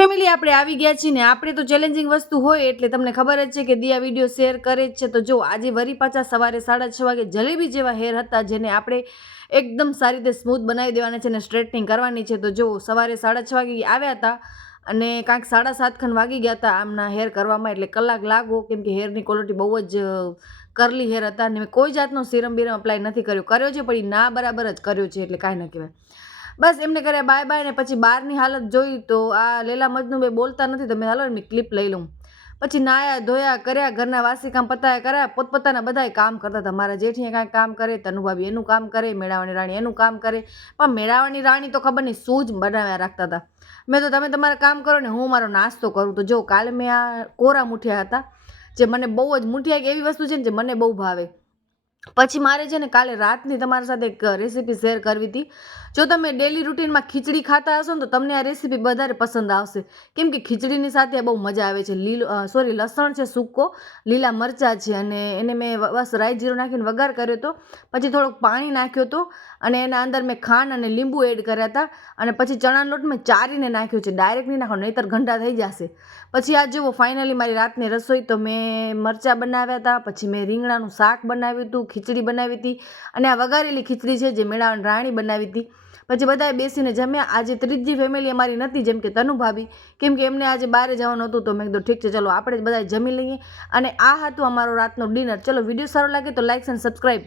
Family આપણે આવી ગયા છીએ ને આપણે તો ચેલેન્જિંગ વસ્તુ હોય એટલે તમને ખબર જ છે કે દિયા વિડીયો શેર કરે જ છે. તો જો આજે વરી પાછા સવારે 6:30 વાગે જલેબી જેવા હેર હતા જેને આપણે એકદમ સારી રીતે સ્મૂથ બનાવી દેવાના છે અને સ્ટ્રેટનિંગ કરવાની છે. તો જો સવારે 6:30 વાગે આવ્યા હતા અને કાંઈક 7:30 ખન વાગી ગયા હતા આમના હેર કરવામાં, એટલે કલાક લાગો કેમ કે હેરની ક્વોલિટી બહુ જ કરલી હેર હતા અને મેં કોઈ જાતનો સિરમ બીરમ અપ્લાય નથી કર્યો છે પણ ના બરાબર જ કર્યો છે એટલે કાંઈ ન કહેવાય. બસ એમને કર્યા બાય બાય ને પછી બહારની હાલત જોઈ તો આ લેલા મજનુ બે બોલતા નથી તો મેં હાલો મેં ક્લિપ લઈ લઉં. પછી નાયા ધોયા કર્યા, ઘરના વાસી કામ પતાયા કર્યા, પોતપોતાના બધાય કામ કરતા હતા. મારા જેઠીએ કાંઈક કામ કરે, તનુભાભી એનું કામ કરે, મેળાવાની રાણી એનું કામ કરે, પણ મેળાવાની રાણી તો ખબર નહીં શું જ બનાવ્યા રાખતા હતા. મેં તો તમે તમારા કામ કરો ને હું મારો નાસ્તો કરું. તો જો કાલે મેં આ કોરા મૂઠિયા હતા જે મને બહુ જ, મૂઠિયા એક એવી વસ્તુ છે ને જે મને બહુ ભાવે. પછી મારે છે ને કાલે રાતની તમારી સાથે એક રેસીપી શેર કરવી હતી. જો તમે ડેલી રૂટીનમાં ખીચડી ખાતા હશો ને તો તમને આ રેસીપી વધારે પસંદ આવશે કેમ કે ખીચડીની સાથે બહુ મજા આવે છે. લસણ છે સૂકો, લીલા મરચાં છે અને એને મેં બસ રાઈ જીરું નાખીને વઘાર કર્યો હતો. પછી થોડુંક પાણી નાખ્યું હતું અને એના અંદર મેં ખાંડ અને લીંબુ એડ કર્યા હતા અને પછી ચણાનો લોટ મેં ચારીને નાખ્યો છે, ડાયરેક્ટ નહીં નાખો નહીંતર ઘંટા થઈ જશે. પછી આ જુઓ ફાઇનલી મારી રાતની રસોઈ તો મેં મરચાં બનાવ્યા હતા, પછી મેં રીંગણાનું શાક બનાવ્યું હતું, ખીચડી બનાવી હતી અને આ વઘારેલી ખીચડી છે જે મેળાવાની રાણી બનાવી હતી. પછી બધાએ બેસીને જમ્યા. આજે ત્રીજી ફેમિલી અમારી નથી જેમ કે તનુ ભાભી, કેમ કે એમને આજે બહાર જવાનું હતું તો મેં કીધું ઠીક છે ચલો આપણે જ બધા જમી લઈએ અને આ હતું અમારો રાતનો ડિનર. ચલો વિડીયો સારો લાગે તો લાઇક્સ એન્ડ સબસ્ક્રાઈબ.